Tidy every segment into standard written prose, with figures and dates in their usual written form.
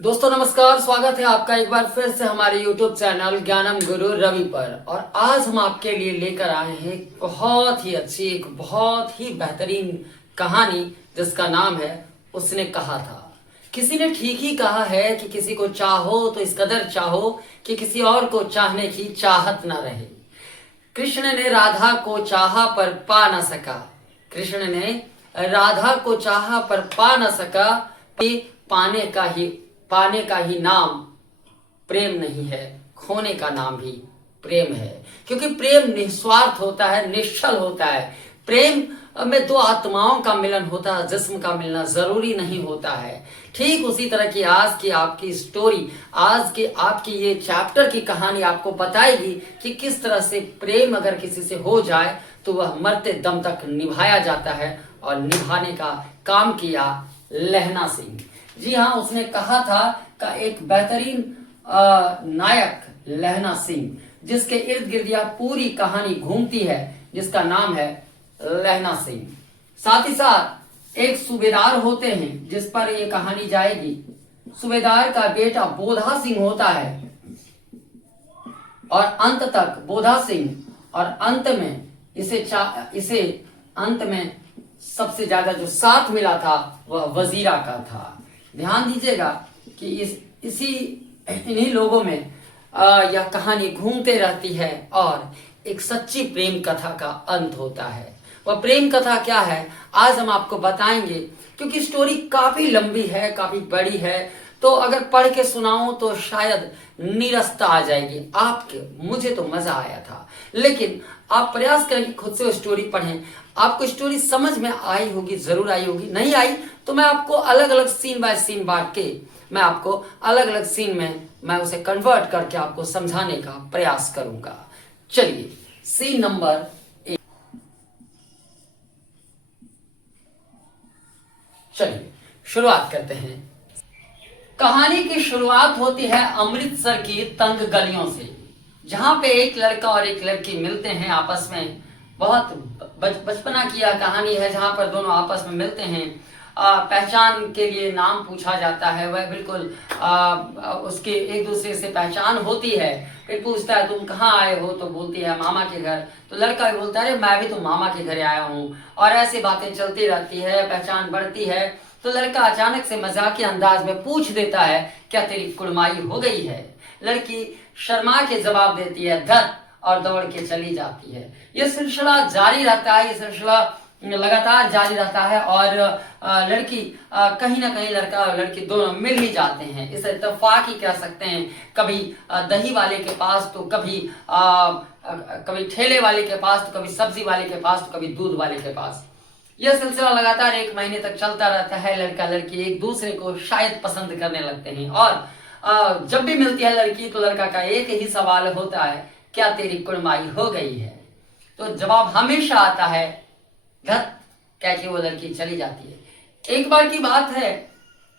दोस्तों नमस्कार, स्वागत है आपका एक बार फिर से हमारे YouTube चैनल ज्ञानम गुरु रवि पर। और आज हम आपके लिए लेकर आए हैं एक बहुत ही अच्छी, एक बहुत ही बेहतरीन कहानी जिसका नाम है उसने कहा था। किसी ने ठीक ही कहा है कि किसी को चाहो तो इस कदर चाहो कि किसी और को चाहने की चाहत ना रहे। कृष्ण ने राधा को चाहा पर पा न सका। कृष्ण ने राधा को चाहा पर पा न सका। कि पाने का ही नाम प्रेम नहीं है, खोने का नाम भी प्रेम है। क्योंकि प्रेम निस्वार्थ होता है, निश्चल होता है। प्रेम में दो आत्माओं का मिलन होता है, जिस्म का मिलना जरूरी नहीं होता है। ठीक उसी तरह की आज की आपकी स्टोरी, आज की आपकी ये चैप्टर की कहानी आपको बताएगी कि किस तरह से प्रेम अगर किसी से हो जाए तो वह मरते दम तक निभाया जाता है। और निभाने का काम किया लहना सिंह। जी हाँ, उसने कहा था का एक बेहतरीन नायक लहना सिंह, जिसके इर्द गिर्द यह पूरी कहानी घूमती है, जिसका नाम है लहना सिंह। साथ ही साथ एक सूबेदार होते हैं जिस पर यह कहानी जाएगी। सूबेदार का बेटा बोधा सिंह होता है और अंत तक बोधा सिंह, और अंत में इसे अंत में सबसे ज्यादा जो साथ मिला था वह वजीरा का था। ध्यान दीजिएगा कि इन्हीं लोगों में यह कहानी घूमते रहती है और एक सच्ची प्रेम कथा का अंत होता है। वह प्रेम कथा क्या है आज हम आपको बताएंगे, क्योंकि स्टोरी काफी लंबी है, काफी बड़ी है। तो अगर पढ़ के सुनाऊं तो शायद नीरसता आ जाएगी आपके। मुझे तो मजा आया था, लेकिन आप प्रयास करें कि खुद से स्टोरी पढ़ें। आपको स्टोरी समझ में आई होगी, जरूर आई होगी। नहीं आई तो मैं आपको अलग अलग सीन बाय सीन बांट के मैं आपको अलग अलग सीन में मैं उसे कन्वर्ट करके आपको समझाने का प्रयास करूंगा। चलिए सीन नंबर 1, चलिए शुरुआत करते हैं। कहानी की शुरुआत होती है अमृतसर की तंग गलियों से, जहां पे एक लड़का और एक लड़की मिलते हैं आपस में। बहुत बचपना की यह कहानी है जहां पर दोनों आपस में मिलते हैं। पहचान के लिए नाम पूछा जाता है। वह बिल्कुल उसके एक दूसरे से पहचान होती है। फिर पूछता है तुम कहाँ आए हो, तो बोलती है मामा के घर। तो लड़का भी बोलता है अरे मैं भी तो मामा के घर आया हूँ। और ऐसी बातें चलती रहती है, पहचान बढ़ती है। तो लड़का अचानक से मजाकिया अंदाज में पूछ देता है क्या तेरी कुड़माई हो गई है। लड़की शर्मा के जवाब देती है धत, और दौड़ के चली जाती है। यह सिलसिला जारी रहता है, यह सिलसिला लगातार जारी रहता है। और लड़की कहीं ना कहीं, लड़का और लड़की दोनों मिल ही जाते हैं। इसे इत्तेफाक ही कह सकते हैं। कभी दही वाले के पास तो कभी ठेले वाले के पास, तो कभी सब्जी वाले के पास, तो कभी दूध वाले के पास। यह सिलसिला लगातार 1 महीने तक चलता रहता है। लड़का लड़की एक दूसरे को शायद पसंद करने लगते हैं। और जब भी मिलती है लड़की तो लड़का का एक ही सवाल होता है क्या तेरी कुड़माई हो गई है। तो जवाब हमेशा आता है घट, कह के वो लड़की चली जाती है। एक बार की बात है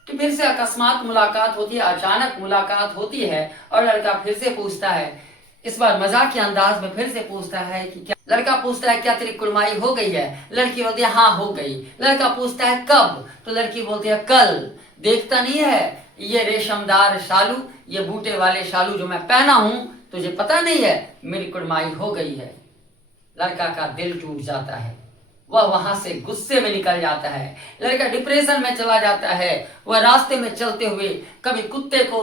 कि फिर से अकस्मात मुलाकात होती है, अचानक मुलाकात होती है। और लड़का फिर से पूछता है, इस बार मजाक के अंदाज में फिर से पूछता है कि क्या, लड़का पूछता है क्या तेरी कुड़माई हो गई है। लड़की बोलती है हाँ हो गई। लड़का पूछता है कब, तो लड़की बोलती है कल। देखता नहीं है ये रेशमदार शालू, ये बूटे वाले शालू जो मैं पहना हूं, तुझे पता नहीं है मेरी कुड़माई हो गई है। लड़का का दिल टूट जाता है, वह वहां से गुस्से में निकल जाता है। लड़का डिप्रेशन में चला जाता है। वह रास्ते में चलते हुए कभी कुत्ते को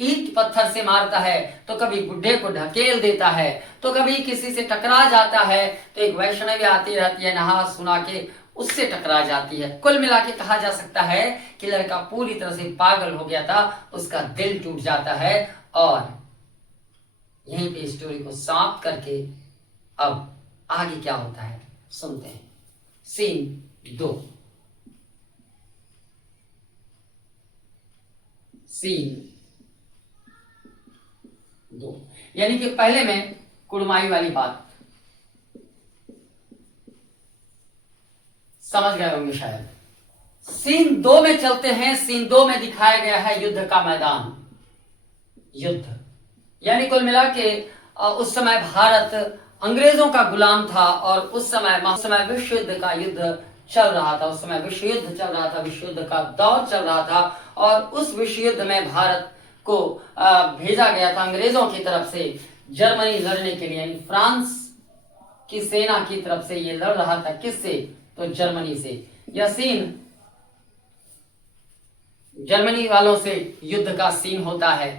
ईंट पत्थर से मारता है, तो कभी बुढ़े को ढकेल देता है, तो कभी किसी से टकरा जाता है। तो एक वैष्णवी आती रहती है नहा सुना के, उससे टकरा जाती है। कुल मिला के कहा जा सकता है कि लड़का पूरी तरह से पागल हो गया था, उसका दिल टूट जाता है। और यहीं पे स्टोरी को समाप्त करके अब आगे क्या होता है सुनते हैं। सीन 2। यानी कि पहले में कुड़माई वाली बात समझ गए होंगे शायद। सीन 2 में चलते हैं। सीन 2 में दिखाया गया है युद्ध का मैदान। युद्ध यानी कुल मिला के उस समय भारत अंग्रेजों का गुलाम था और उस समय विश्व युद्ध का युद्ध चल रहा था, उस समय विश्व युद्ध चल रहा था, विश्व युद्ध का दौर चल रहा था। और उस विश्व युद्ध में भारत को भेजा गया था अंग्रेजों की तरफ से जर्मनी लड़ने के लिए, यानी फ्रांस की सेना की तरफ से ये लड़ रहा था। किससे? तो जर्मनी से। यह सीन जर्मनी वालों से युद्ध का सीन होता है।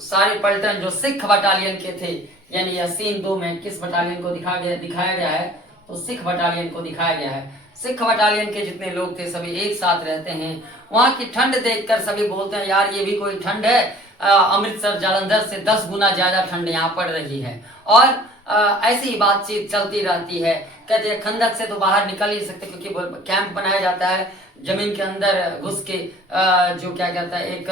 सारे पलटन जो सिख बटालियन के थे, यानी यह सीन 2 में किस बटालियन को दिखाया गया है? तो सिख बटालियन को दिखाया गया है। सिख बटालियन के जितने लोग थे सभी एक साथ रहते हैं। वहां की ठंड देखकर सभी बोलते हैं यार ये भी कोई ठंड है, अमृतसर जालंधर से 10 गुना ज्यादा ठंड यहाँ पड़ रही है। और ऐसी ही बातचीत चलती रहती है। कहते हैं खंदक से तो बाहर निकल ही सकते, क्योंकि कैंप बनाया जाता है जमीन के अंदर घुस के, जो क्या कहता है एक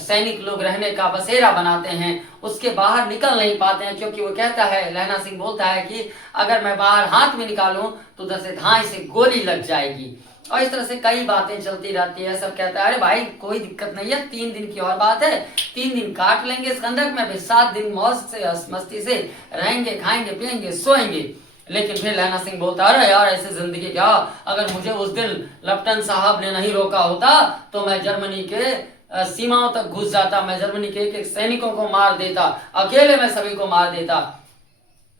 सैनिक लोग रहने का बसेरा बनाते हैं, उसके बाहर निकल नहीं पाते हैं, क्योंकि वो कहता है, लहना सिंह बोलता है कि अगर मैं बाहर हाथ में निकालूं तो उधर से धाई से गोली लग जाएगी। और इस तरह से कई बातें चलती रहती है। सब कहता है अरे भाई कोई दिक्कत नहीं है, 3 दिन की और बात है, 3 दिन काट लेंगे इस खंदक में, फिर 7 दिन मौज से मस्ती से रहेंगे, खाएंगे पिएंगे सोएंगे। लेकिन फिर लहना सिंह बोलता है अरे यार ऐसे जिंदगी क्या, अगर मुझे उस दिन लेफ्टिनेंट साहब ने नहीं रोका होता तो मैं जर्मनी के सीमाओं तक घुस जाता, मैं जर्मनी के एक सैनिकों को मार देता, अकेले मैं सभी को मार देता।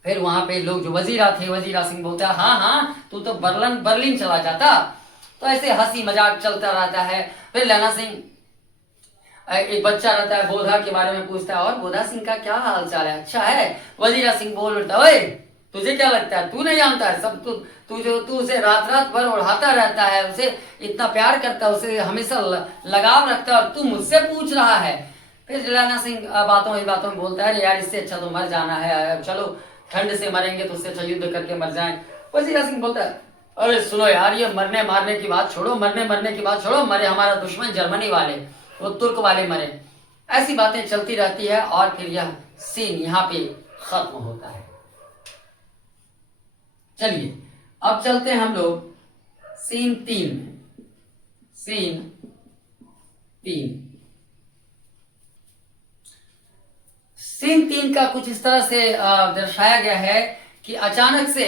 फिर वहां पे लोग जो वजीरा थे, वजीरा सिंह बोलता है हाँ तू तो बर्लिन चला जाता। तो ऐसे हंसी मजाक चलता रहता है। फिर लहना सिंह एक बच्चा रहता है बोधा के बारे में पूछता है, और बोधा सिंह का क्या हाल चाल है? अच्छा है। वजीरा सिंह बोल उठता है तुझे क्या लगता है, तू नहीं जानता है सब, तू उसे रात रात भर उड़ाता रहता है, उसे इतना प्यार करता है, उसे हमेशा लगाव रखता है, और तू मुझसे पूछ रहा है। फिर लहना सिंह बातों में बोलता है यार इससे अच्छा तो मर जाना है, चलो ठंड से मरेंगे तो उससे अच्छा युद्ध करके मर जाए। वजीरा सिंह बोलता है अरे सुनो यार ये मरने मारने की बात छोड़ो, मरने की बात छोड़ो, मरे हमारा दुश्मन जर्मनी वाले, वो तुर्क वाले मरे। ऐसी बातें चलती रहती है और फिर यह सीन यहाँ पे खत्म होता है। चलिए अब चलते हैं हम लोग सीन 3 में। सीन 3 का कुछ इस तरह से दर्शाया गया है कि अचानक से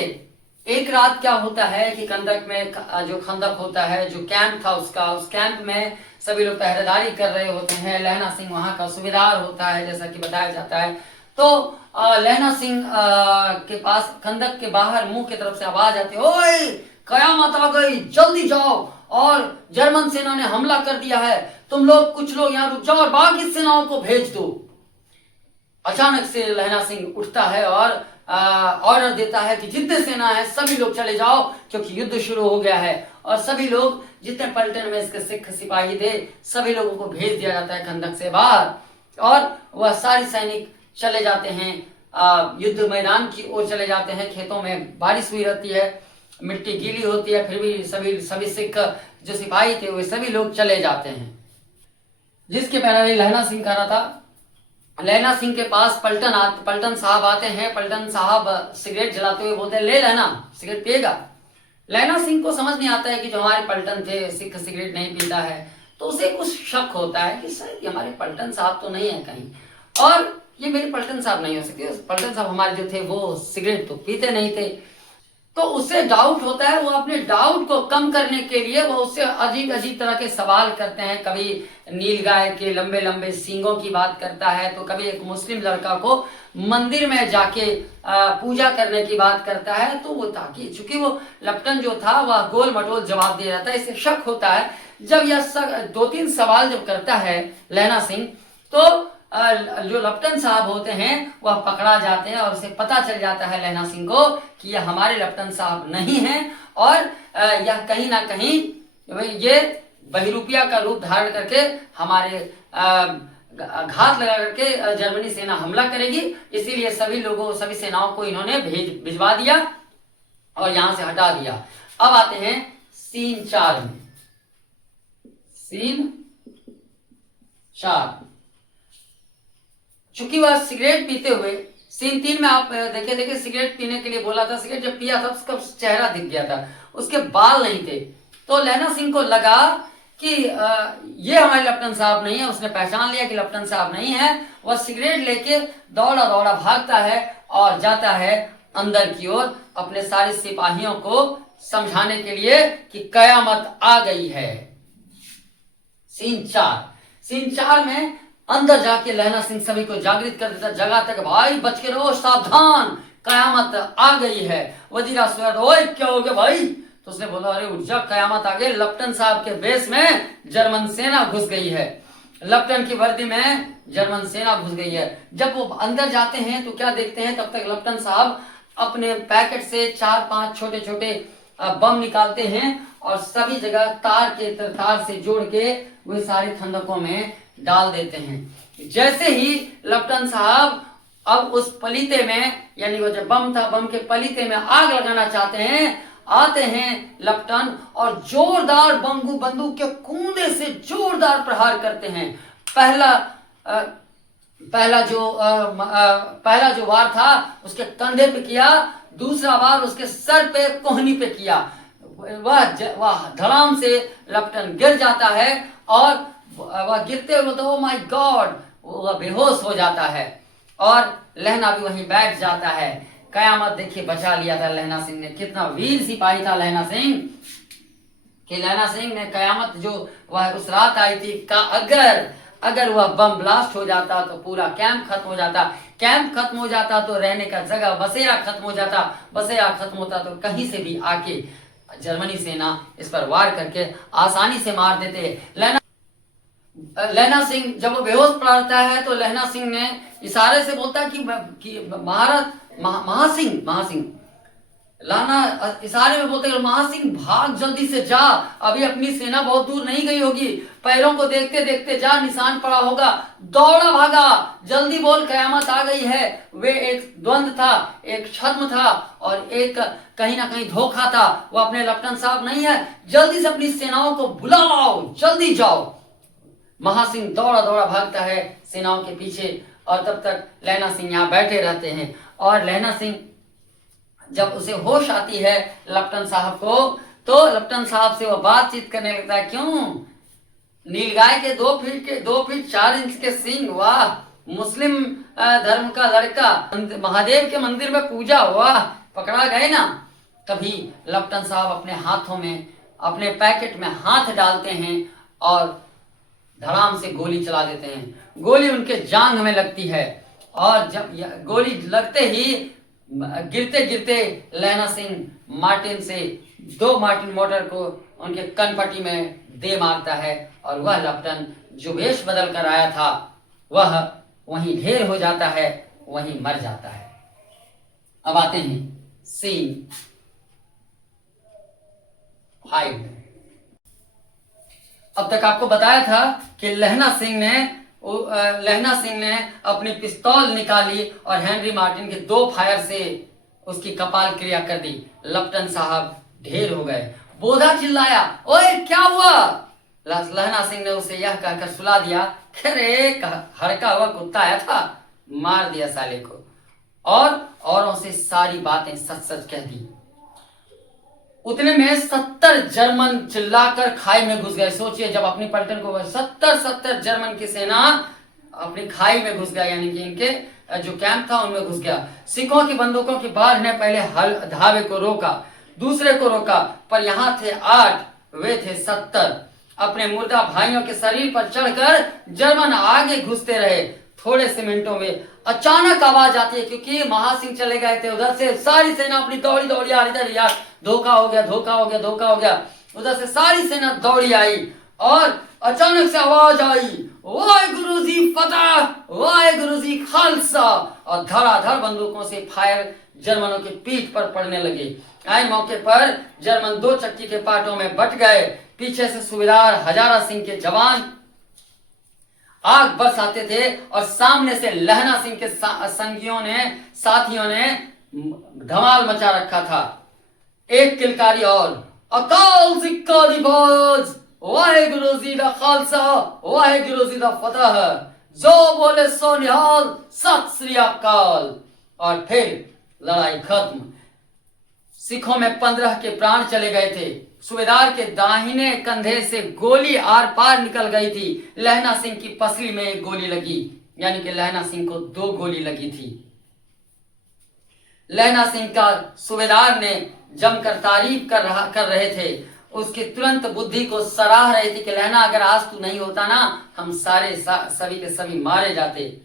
एक रात क्या होता है कि कंदक में जो खंदक होता है, जो कैंप था उसका, उस कैंप में सभी लोग पहरेदारी कर रहे होते हैं। लहना सिंह वहां का सूबेदार होता है जैसा कि बताया जाता है। तो लहना सिंह के पास खंदक के बाहर मुंह की तरफ से आवाज आती है, ओए कयामत आ गई, जल्दी जाओ, और जर्मन सेना ने हमला कर दिया है, तुम लोग कुछ लोग यहाँ रुक जाओ और बाकी सेनाओं को भेज दो। अचानक से लहना सिंह उठता है और ऑर्डर देता है कि जितने सेना है सभी लोग चले जाओ, क्योंकि युद्ध शुरू हो गया है। और सभी लोग जितने पलटन में इसके सिख सिपाही थे सभी लोगों को भेज दिया जाता है खंदक से बाहर, और वह सारे सैनिक चले जाते हैं युद्ध मैदान की ओर चले जाते हैं। खेतों में बारिश हुई रहती है, मिट्टी गीली होती है, फिर भी सभी सिख जो सिपाही थे वे सभी लोग चले जाते हैं। जिसके पहले लहना सिंह कर रहा था, लहना सिंह के पास पलटन साहब आते हैं। पलटन साहब सिगरेट जलाते हुए बोलते हैं ले लहना सिगरेट पिएगा। लहना सिंह को समझ नहीं आता है कि जो हमारे पलटन थे सिख सिगरेट नहीं पीता है, तो उसे कुछ शक होता है कि शायद हमारे पलटन साहब तो नहीं है कहीं, और ये मेरे पलटन साहब नहीं हो सकते, पलटन साहब हमारे जो थे वो सिगरेट तो पीते नहीं थे। तो उससे डाउट होता है, वो अपने डाउट को कम करने के लिए वो उससे अजीब अजीब तरह के सवाल करते हैं। कभी नीलगाय के लंबे लंबे सींगों की बात करता है, तो कभी एक मुस्लिम लड़का को मंदिर में जाके पूजा करने की बात करता है। तो वो ताकि चूंकि वो लेफ्टिनेंट जो था वह गोल मटोल जवाब दे रहा था, इससे शक होता है। जब यह 2-3 सवाल जब करता है लहना सिंह, तो जो लेफ्टिनेंट साहब होते हैं वह पकड़ा जाते हैं और उसे पता चल जाता है लहना सिंह को कि यह हमारे लेफ्टिनेंट साहब नहीं हैं, और यह कहीं ना कहीं ये बहरूपिया का रूप धारण करके हमारे घात लगा करके जर्मनी सेना हमला करेगी। इसीलिए सभी सेनाओं को इन्होंने भिजवा दिया और यहां से हटा दिया। अब आते हैं सीन 4 में। सीन 4, चूंकि वह सिगरेट पीते हुए, सीन 3 में आप देखिए सिगरेट पीने के लिए बोला था, सिगरेट जब पिया था उसका चेहरा दिख गया था, उसके बाल नहीं थे। तो लहना सिंह को लगा कि ये हमारे लेफ्टिनेंट साहब नहीं है, उसने पहचान लिया कि लेफ्टिनेंट साहब नहीं है। वह सिगरेट लेके दौड़ा दौड़ा भागता है और जाता है अंदर की ओर, अपने सारे सिपाहियों को समझाने के लिए कि कयामत आ गई है। सीन 4 में अंदर जाके लहना सिंह सभी को जागृत कर देता, जगाता कि भाई बच के रहो, सावधान, कयामत आ गई है। वजीरा सोया, ओए क्या हो गया भाई? तो उसने बोला, अरे उठ जा, कयामत आ गई, लप्टन साहब के बेस में जर्मन सेना घुस गई है, लप्टन की वर्दी में जर्मन सेना घुस गई है। जब वो अंदर जाते हैं तो क्या देखते हैं, तब तक लप्टन साहब अपने पैकेट से 4-5 छोटे छोटे बम निकालते हैं और सभी जगह तार से जोड़ के वे सारे खंदकों में डाल देते हैं। जैसे ही लप्टन साहब अब उस पलीते में, यानी वो जो बम था, बम के पलीते में आग लगाना चाहते हैं, आते हैं लप्टन और जोरदार बंदूक के कूंदे से जोरदार प्रहार करते हैं। पहला जो वार था उसके कंधे पे किया, दूसरा वार उसके सर पे, कोहनी पे किया। वह धड़ाम से लप्टन गिर जाता है और वह गिरते हुए तो ओ माय गॉड, वह बेहोश हो जाता है और लहना भी वहीं बैठ जाता है। कयामत देखिए बचा लिया था लहना सिंह ने, कितना वीर सिपाही था लहना सिंह, कि लहना सिंह ने कयामत जो वह उस रात आई थी का अगर वह बम ब्लास्ट हो जाता तो पूरा कैंप खत्म हो जाता, कैंप खत्म हो जाता तो रहने का जगह, बसेरा खत्म हो जाता, बसेरा खत्म होता तो कहीं से भी आके जर्मनी सेना इस पर वार करके आसानी से मार देते। लहना सिंह जब वो बेहोश पड़ता है तो लहना सिंह ने इशारे से बोलता है कि महासिंह, लाना इशारे में बोलते हैं, महासिंह भाग जल्दी से जा, अभी अपनी सेना बहुत दूर नहीं गई होगी, पैरों को देखते देखते जा, निशान पड़ा होगा, दौड़ा भागा, जल्दी बोल, कयामत आ गई है। वे एक द्वंद था, एक छद्म था और एक कहीं ना कहीं धोखा था। वो अपने लप्टन साहब नहीं है, जल्दी से अपनी सेनाओं को बुलाओ, जल्दी जाओ। महासिंह दौड़ा दौड़ा भागता है सेनाओं के पीछे और तब तक लहना सिंह यहाँ बैठे रहते हैं। और लहना सिंह जब उसे होश आती है लप्टन साहब को, तो लप्टन साहब से वो बातचीत करने लगता है। क्यों? नीलगाय के 2 फीट 4 इंच के सींग, वाह, मुस्लिम धर्म का लड़का, महादेव के मंदिर में पूजा, वाह, पकड़ा गए ना। तभी लप्टन साहब अपने हाथों में, अपने पैकेट में हाथ डालते हैं और धड़ाम से गोली चला देते हैं। गोली उनके जांघ में लगती है और जब गोली लगते ही गिरते गिरते लहना सिंह मार्टिन से 2 मार्टिन मोटर को उनके कनपट्टी में दे मारता है और वह लप्टन जो वेश बदल कर आया था वह वहीं ढेर हो जाता है, वहीं मर जाता है। अब आते हैं सीन 5। अब तक आपको बताया था कि लहना सिंह ने अपनी पिस्तौल निकाली और हेनरी मार्टिन के 2 फायर से उसकी कपाल क्रिया कर दी। लप्टन साहब ढेर हो गए। बोधा चिल्लाया, ओए क्या हुआ? लहना सिंह ने उसे यह कहकर सुला दिया, खैरे हड़का हुआ कुत्ता आया था, मार दिया साले को, और औरों से सारी बातें सच सच कह दी। उतने में 70 जर्मन चिल्लाकर खाई में घुस गए। सोचिए, जब अपनी पलटन को 70 जर्मन की सेना अपनी खाई में घुस गया, यानी कि इनके जो कैंप था उनमें घुस गया। सिखों की बंदूकों की बाढ़ ने पहले धावे को रोका, दूसरे को रोका, पर यहाँ थे 8, वे थे 70। अपने मुर्दा भाइयों के शरीर पर चढ़कर जर्मन आगे घुसते रहे। थोड़े से मिनटों में अचानक आवाज आती है, क्योंकि महासिंह चले गए थे, उधर से सारी सेना अपनी दौड़ी आ रही थी। यार धोखा हो गया। उधर से सारी सेना दौड़ी आई और अचानक से आवाज आई, वाहेगुरु जी फतह, वाहेगुरु जी खालसा, और धड़ाधड़ बंदूकों से फायर जर्मनों की पीठ पर पड़ने लगे। आए मौके पर जर्मन 2 चक्की के पाटों में बट गए। पीछे से सूबेदार हजारा सिंह के जवान आग बरसाते थे और सामने से लहना सिंह के साथियों ने धमाल मचा रखा था। एक किलकारी और, अकाल सिक्का दी फौज, वाहेगुरु जी दा खालसा, वाहेगुरु जी दा फतह, जो बोले सो निहाल, सत श्री अकाल। और फिर लड़ाई खत्म। सिखों में 15 के प्राण चले गए थे। सूबेदार के दाहिने कंधे से गोली आर पार निकल गई थी। लहना सिंह की पसली में एक गोली लगी, यानी कि लहना सिंह को 2 गोली लगी थी। लहना सिंह का सूबेदार ने जमकर तारीफ कर रहे थे, उसकी तुरंत बुद्धि को सराह रहे थे कि लहना अगर आज तू नहीं होता ना, हम सारे सभी के सभी मारे जाते।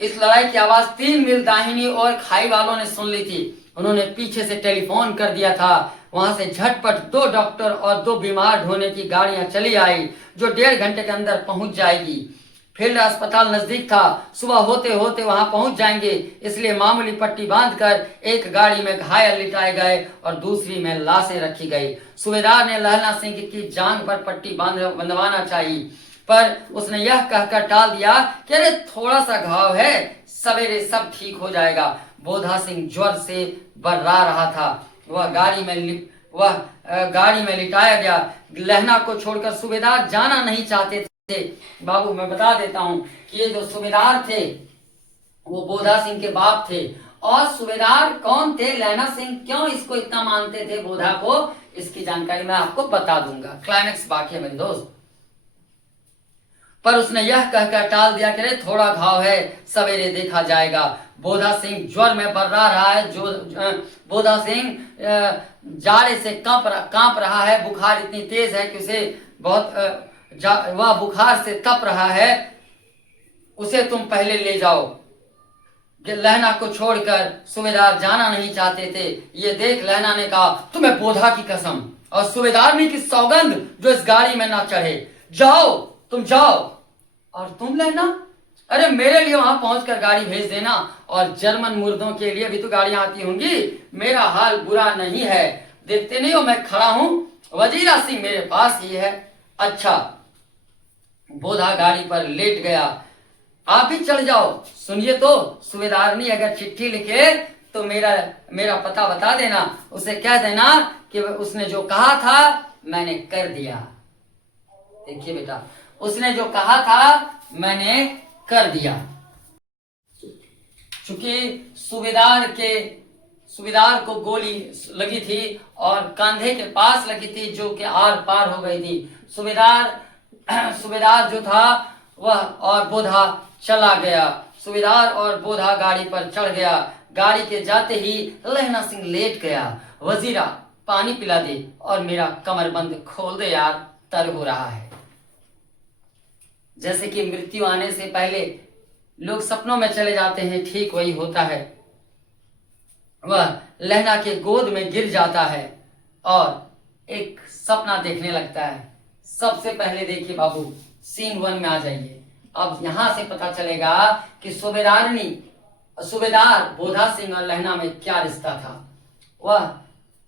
इस लड़ाई की आवाज 3 मील दाहिनी और खाई वालों ने सुन ली थी। उन्होंने पीछे से टेलीफोन कर दिया था। वहां से झटपट 2 डॉक्टर और 2 बीमार ढोने की गाड़ियां चली आई, जो 1.5 घंटे के अंदर पहुंच जाएगी। फील्ड अस्पताल नजदीक था, सुबह होते होते वहां पहुंच जाएंगे, इसलिए मामूली पट्टी बांधकर एक गाड़ी में घायल लिटाए गए और दूसरी में लाशें रखी गई। सूबेदार ने लहना सिंह की जांघ पर पट्टी बंधवाना चाहिए, पर उसने यह कहकर टाल दिया कि अरे थोड़ा सा घाव है, सवेरे सब ठीक हो जाएगा। बोधा सिंह ज्वर से बर्रा रहा था। वह गाड़ी में लिटाया गया। लहना को छोड़कर सूबेदार जाना नहीं चाहते थे। बाबू मैं बता देता हूं कि ये जो सूबेदार थे वो बोधा सिंह के बाप थे। और सूबेदार कौन थे, लहना सिंह क्यों इसको इतना मानते थे बोधा को, इसकी जानकारी मैं आपको बता दूंगा। क्लाइमेक्स बाकी है मेरे दोस्त। पर उसने यह कहकर टाल दिया कि थोड़ा घाव है, सवेरे देखा जाएगा। बोधा सिंह ज्वर में बर्रा रहा है। जो बोधा सिंह जाड़े से कांप रहा है। बुखार इतनी तेज है कि उसे बहुत वह बुखार से तप रहा है। उसे तुम पहले ले जाओ। लहना को छोड़कर सूबेदार जाना नहीं चाहते थे। ये देख लहना ने कहा, तुम्हें बोधा की कसम और सूबेदारनी की सौगंध जो इस गाड़ी में ना चढ़े, जाओ तुम जाओ। और तुम लहना, अरे मेरे लिए वहां पहुंचकर गाड़ी भेज देना, और जर्मन मुर्दों के लिए भी तो गाड़ियां आती होंगी। मेरा हाल बुरा नहीं है, देखते नहीं हो मैं खड़ा हूं, वजीरा सिंह मेरे पास ही है। अच्छा। बोधा गाड़ी पर लेट गया। आप भी चढ़ जाओ। सुनिए तो, सूबेदारनी अगर चिट्ठी लिखे तो मेरा पता बता देना, उसे कह देना कि उसने जो कहा था मैंने कर दिया। देखिए बेटा, उसने जो कहा था मैंने कर दिया। चूंकि सूबेदार को गोली लगी थी और कंधे के पास लगी थी, जो कि आर पार हो गई थी। सूबेदार जो था वह और बोधा चला गया। सूबेदार और बोधा गाड़ी पर चढ़ गया। गाड़ी के जाते ही लहना सिंह लेट गया। वजीरा पानी पिला दे और मेरा कमरबंद खोल दे यार, तर हो रहा है। जैसे कि मृत्यु आने से पहले लोग सपनों में चले जाते हैं, ठीक वही होता है। वह लहना के गोद में गिर जाता है और एक सपना देखने लगता है। सबसे पहले देखिए बाबू, सीन 1 में आ जाइए। अब यहां से पता चलेगा कि सूबेदार बोधा सिंह और लहना में क्या रिश्ता था। वह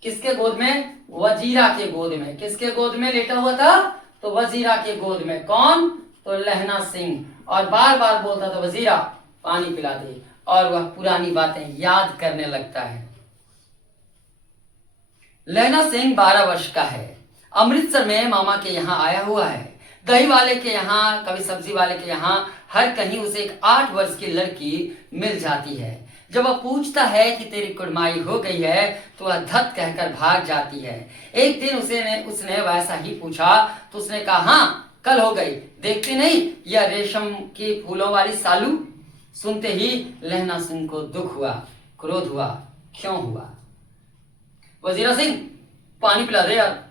किसके गोद में, वजीरा के गोद में। किसके गोद में लेटा हुआ था, तो वजीरा के गोद में। कौन, तो लहना सिंह। और बार बार बोलता था वजीरा पानी पिला दे, और वह पुरानी बातें याद करने लगता है। लहना सिंह 12 वर्ष का है। अमृतसर में मामा के यहाँ आया हुआ है। दही वाले के यहाँ, कभी सब्जी वाले के यहाँ, हर कहीं उसे एक 8 वर्ष की लड़की मिल जाती है। जब वह पूछता है कि तेरी कुड़माई हो गई है, तो वह धत कहकर भाग जाती है। एक दिन उसने वैसा ही पूछा तो उसने कहा, हाँ कल हो गई, देखते नहीं यह रेशम की फूलों वाली सालू। सुनते ही लहना सिंह को दुख हुआ, क्रोध हुआ। क्यों हुआ? वजीरा सिंह पानी पिला दे यार।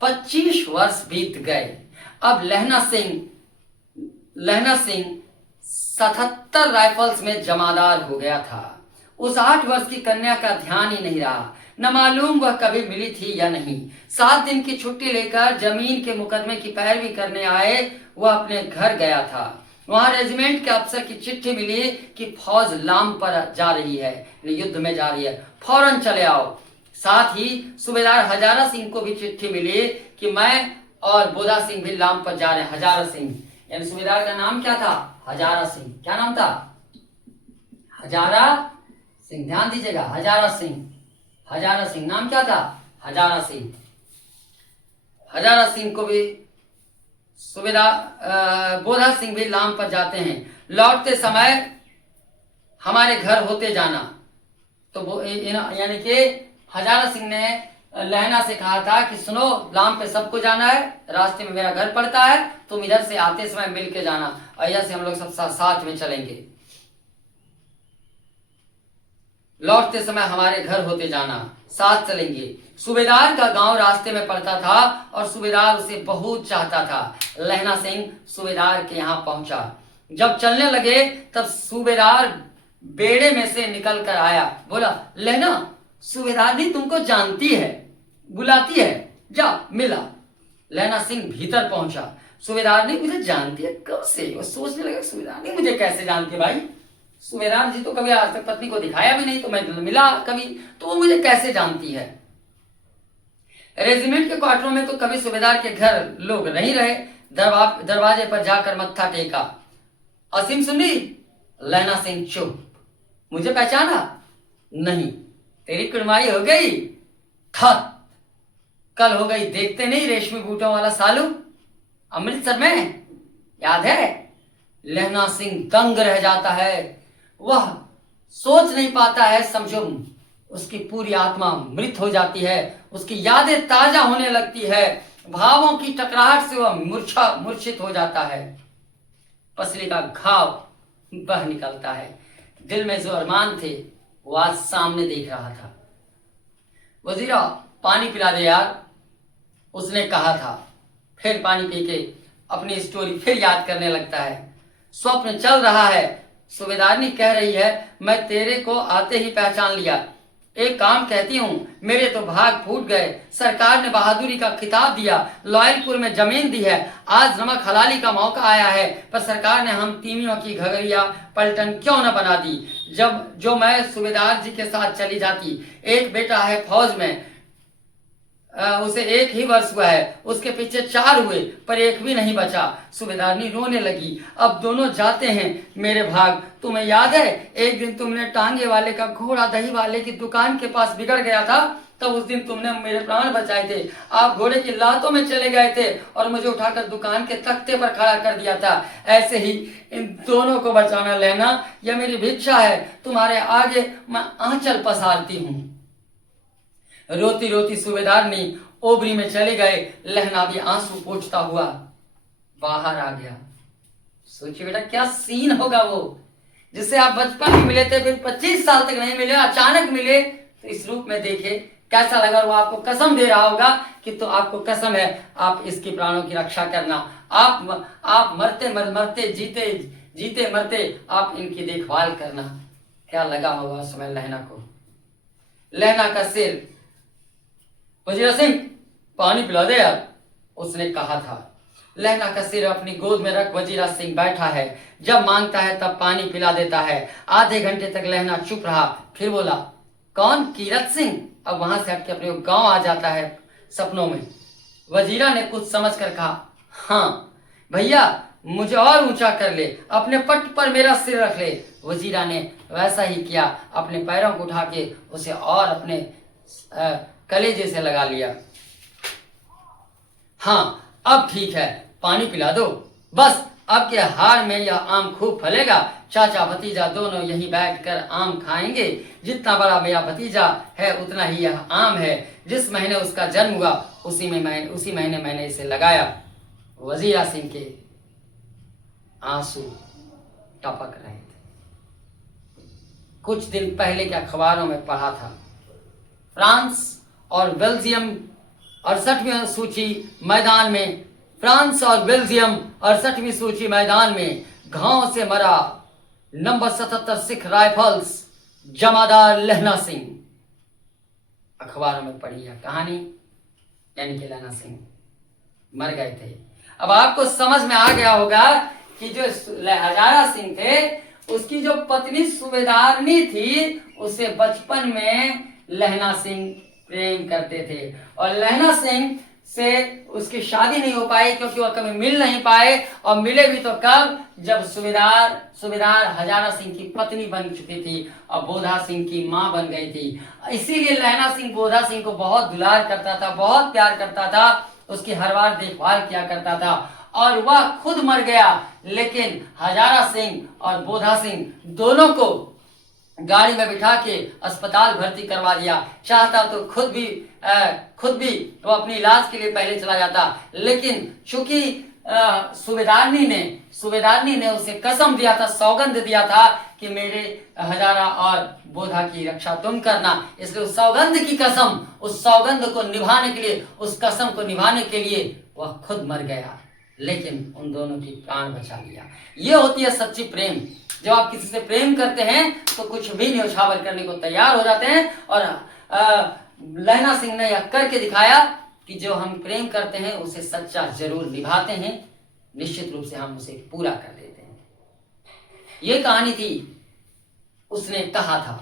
25 वर्ष बीत गए। अब लहना सिंह 77 राइफल्स में जमादार हो गया था। उस 8 वर्ष की कन्या का ध्यान ही नहीं रहा, न मालूम वह कभी मिली थी या नहीं। 7 दिन की छुट्टी लेकर जमीन के मुकदमे की पैरवी करने आए वह अपने घर गया था। वहां रेजिमेंट के अफसर की चिट्ठी मिली कि फौज लाम पर जा रही है, युद्ध में जा रही है, फौरन चले आओ। साथ ही सूबेदार हजारा सिंह को भी चिट्ठी मिली कि मैं और बोधा सिंह भी लाम पर जा रहे हैं। हजारा सिंह, यानी सूबेदार का नाम क्या था? हजारा सिंह। क्या नाम था? हजारा सिंह। ध्यान दीजिएगा, हजारा सिंह नाम क्या था? हजारा सिंह। हजारा सिंह को भी सूबेदार बोधा सिंह भी लाम पर जाते हैं। लौटते समय हमारे घर होते जाना। तो यानी कि हजारा सिंह ने लहना से कहा था कि सुनो, लाम पे सबको जाना है, रास्ते में मेरा घर पड़ता है, तुम इधर से आते समय मिल के जाना, और इधर से हम लोग सब साथ में चलेंगे। लौटते समय हमारे घर होते जाना, साथ चलेंगे। सूबेदार का गांव रास्ते में पड़ता था और सूबेदार उसे बहुत चाहता था। लहना सिंह सूबेदार के यहाँ पहुंचा। जब चलने लगे तब सूबेदार बेड़े में से निकल कर आया। बोला, लहना, सूबेदारनी तुमको जानती है, बुलाती है, जा मिला। लहना सिंह भीतर पहुंचा। सूबेदारनी मुझे जानती है कब से? वो सोचने लगा, सूबेदारनी मुझे कैसे जानती है भाई? सूबेदार जी तो कभी आज तक पत्नी को दिखाया भी नहीं, तो मैं मिला कभी, तो वो मुझे कैसे जानती है? रेजिमेंट के क्वार्टरों में तो कभी सूबेदार के घर लोग नहीं रहे। दरवाजे पर जाकर मत्था टेका। असीम सुनी? लहना सिंह चुप। मुझे पहचाना? नहीं। तेरी कुड़माई हो गई? खत कल हो गई। देखते नहीं रेशमी बूटों वाला सालू अमृतसर में, याद है? लहना सिंह दंग रह जाता है। वह सोच नहीं पाता है। समझो, उसकी पूरी आत्मा मृत हो जाती है। उसकी यादें ताजा होने लगती है। भावों की टकराहट से वह मूर्छित हो जाता है। पसली का घाव बह निकलता है। दिल में जो अरमान थे वो आज सामने देख रहा था। वजीरा, पानी पिला दे यार, उसने कहा था। फिर पानी पी के अपनी स्टोरी फिर याद करने लगता है। स्वप्न चल रहा है। सूबेदारनी कह रही है, मैं तेरे को आते ही पहचान लिया। एक काम कहती हूँ, मेरे तो भाग फूट गए। सरकार ने बहादुरी का खिताब दिया, लॉयलपुर में जमीन दी है। आज नमक हलाली का मौका आया है, पर सरकार ने हम तीमियों की घगरिया पलटन क्यों न बना दी। जो मैं सूबेदार जी के साथ चली जाती। एक बेटा है फौज में, उसे 1 ही वर्ष हुआ है। उसके पीछे 4 हुए पर एक भी नहीं बचा। सूबेदारनी रोने लगी। अब दोनों जाते हैं मेरे भाग। तुम्हें याद है एक दिन तुमने टांगे वाले का घोड़ा दही वाले की दुकान के पास बिगड़ गया था, तब उस दिन तुमने मेरे प्राण बचाए थे। आप घोड़े की लातों में चले गए थे और मुझे उठाकर दुकान के तख्ते पर खड़ा कर दिया था। ऐसे ही इन दोनों को बचाना लेना, यह मेरी भिक्षा है। तुम्हारे आगे मैं आंचल पसारती हूँ। रोती रोती सूबेदारनी ओबरी में चले गए। लहना भी आंसू पोंछता हुआ बाहर आ गया। सोचिए बेटा, क्या सीन होगा वो जिससे आप बचपन में मिले थे, फिर 25 साल तक नहीं मिले, अचानक मिले तो इस रूप में देखे, कैसा लगा? वो आपको कसम दे रहा होगा कि तो आपको कसम है, आप इसकी प्राणों की रक्षा करना। आप मरते जीते मरते आप इनकी देखभाल करना। क्या लगा होगा उस समय लहना को? लहना का सिर, वजीरा सिंह पानी पिला दे यार, उसने कहा था। लहना का सिर अपनी गोद में रख वजीरा सिंह बैठा है। जब मांगता है तब पानी पिला देता है। आधे घंटे तक लहना चुप रहा। फिर बोला, कौन? कीरत सिंह? अब वहां से हटके अपने गांव आ जाता है सपनों में। वजीरा ने कुछ समझ कर कहा, हाँ भैया, मुझे और ऊंचा कर ले, अपने पट पर मेरा सिर रख ले। वजीरा ने वैसा ही किया। अपने पैरों को उठा के उसे और अपने कलेजे से लगा लिया। हाँ, अब ठीक है, पानी पिला दो। बस अब के हार में यह आम खूब फलेगा। चाचा भतीजा दोनों यहीं बैठकर आम खाएंगे। जितना बड़ा मेरा भतीजा है उतना ही यह आम है। जिस महीने उसका जन्म हुआ उसी महीने मैंने इसे लगाया। वजीरा सिंह के आंसू टपक रहे थे। कुछ दिन पहले के अखबारों में पढ़ा था, फ्रांस और बेल्जियम 68वीं सूची मैदान में, फ्रांस और बेल्जियम 68वीं सूची मैदान में घाव से मरा नंबर 77 सिख राइफल्स जमादार लहना सिंह। अखबारों में पढ़ी है कहानी, यानी कि लहना सिंह मर गए थे। अब आपको समझ में आ गया होगा कि जो हजारा सिंह थे उसकी जो पत्नी सूबेदारनी थी उसे बचपन में लहना सिंह प्रेम करते थे। और लहना सिंह से उसकी शादी नहीं हो पाई क्योंकि वह कभी मिल नहीं पाए। और मिले भी तो कब? जब सूबेदार हजारा सिंह की पत्नी बन चुकी थी और बोधा सिंह की मां बन गई थी। इसीलिए लहना सिंह बोधा सिंह को बहुत दुलार करता था, बहुत प्यार करता था, उसकी हर बार देखभाल किया करता था। और वह खुद मर गया, लेकिन हजारा सिंह और बोधा सिंह दोनों को गाड़ी में बिठा के अस्पताल भर्ती करवा दिया। चाहता तो खुद भी वो अपनी इलाज के लिए पहले चला जाता, लेकिन चूंकि सूबेदारनी ने उसे कसम दिया था, सौगंध दिया था कि कि मेरे हजारा और बोधा की रक्षा तुम करना। इसलिए उस सौगंध की कसम, उस सौगंध को निभाने के लिए, उस कसम को निभाने के लिए वह खुद मर गया, लेकिन उन दोनों की प्राण बचा लिया। ये होती है सच्ची प्रेम। जब आप किसी से प्रेम करते हैं तो कुछ भी न्यौछावर करने को तैयार हो जाते हैं। और लहना सिंह ने यह करके दिखाया कि जो हम प्रेम करते हैं उसे सच्चा जरूर निभाते हैं, निश्चित रूप से हम उसे पूरा कर देते हैं। ये कहानी थी उसने कहा था।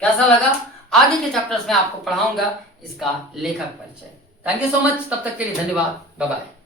कैसा लगा? आगे के चैप्टर्स में आपको पढ़ाऊंगा इसका लेखक परिचय। Thank you so much. तब तक के लिए धन्यवाद। Bye bye.